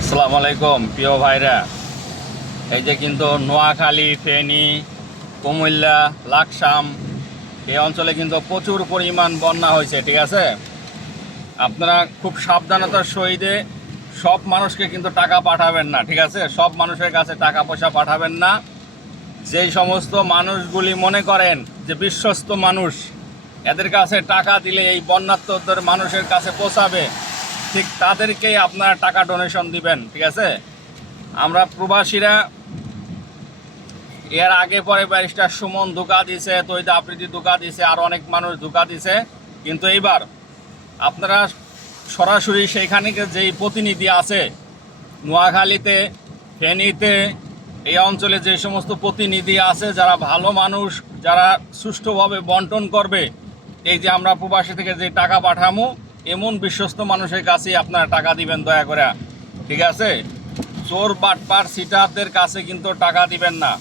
আসসালামু আলাইকুম প্রিয় ভাইরা। এই যে কিন্তু নোয়াখালী, ফেনী, কুমিল্লা, লাকসাম এই অঞ্চলে কিন্তু প্রচুর পরিমাণ বন্যা হয়েছে, ঠিক আছে। আপনারা খুব সাবধানতার সহিত সব মানুষকে কিন্তু টাকা পাঠাবেন না, ঠিক আছে। সব মানুষের কাছে টাকা পয়সা পাঠাবেন না। যেই সমস্ত মানুষগুলি মনে করেন যে বিশ্বস্ত মানুষ, এদের কাছে টাকা দিলে এই বন্যার্তদের মানুষের কাছে পৌঁছাবে, ঠিক তাদেরকেই আপনারা টাকা ডোনেশন দিবেন, ঠিক আছে। আমরা প্রবাসীরা এর আগে পরে ব্যারিস্টার সুমন ধোঁকা দিছে, তৈদা আফ্রিদি ধোঁকা দিছে, আর অনেক মানুষ ধোঁকা দিছে। কিন্তু এইবার আপনারা সরাসরি সেইখানে যেই প্রতিনিধি আছে নোয়াখালীতে, ফেনীতে, এই অঞ্চলে যে সমস্ত প্রতিনিধি আছে যারা ভালো মানুষ, যারা সুষ্ঠুভাবে বন্টন করবে, এই যে আমরা প্রবাসী থেকে যে টাকা পাঠামো, এমন বিশ্বস্ত মানুষের কাছেই আপনারা টাকা দিবেন দয়া করে, ঠিক আছে। চোর বাটপার সিটারদের কাছে কিন্তু টাকা দিবেন না।